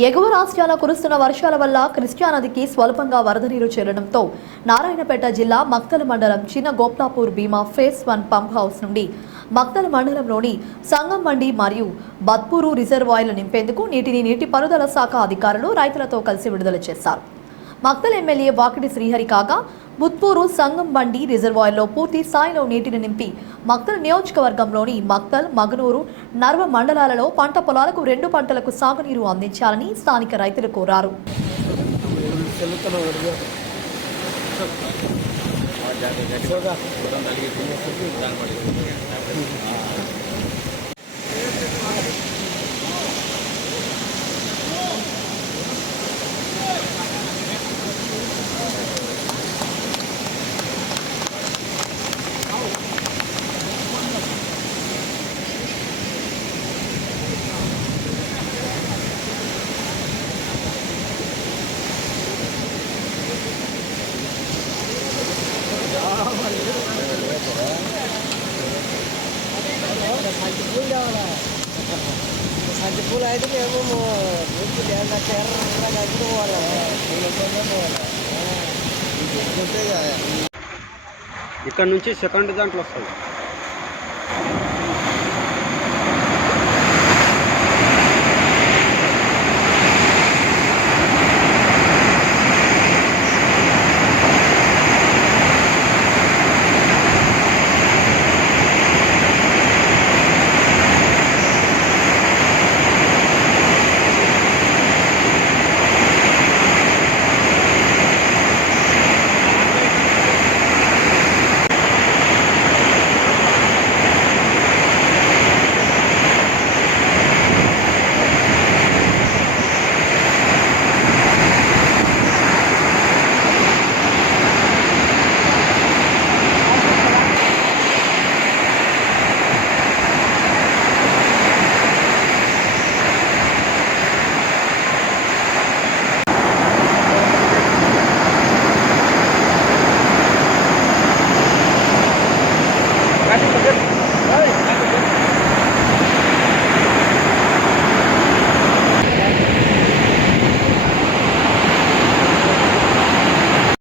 ఎగువ రాష్ట్రాల కురుస్తున్న వర్షాల వల్ల కృష్ణా నదికి స్వల్పంగా వరద నీరు చేరడంతో నారాయణపేట జిల్లా మక్తల మండలం చిన్న గోప్లాపూర్ భీమా ఫేజ్ 1 పంప్ హౌస్ నుండి మక్తల మండలంలోని సంగంమండి మరియు బత్పూరు రిజర్వాయర్లు నింపేందుకు నీటిపారుదల శాఖ అధికారులు రైతులతో కలిసి విడుదల చేశారు. మక్తల్ ఎమ్మెల్యే వాకిటి శ్రీహరి కాగా బుత్పూరు సంగంబండి రిజర్వాయర్లో పూర్తి స్థాయిలో నీటిని నింపి మక్తల్ నియోజకవర్గంలోని మక్తల్, మగనూరు, నర్వ మండలాలలో పంట పొలాలకు 2 పంటలకు సాగునీరు అందించాలని స్థానిక రైతులు కోరారు. పూలు అయితే మేము ఇక్కడ నుంచి సెకండ్ దాంట్లో వస్తుంది.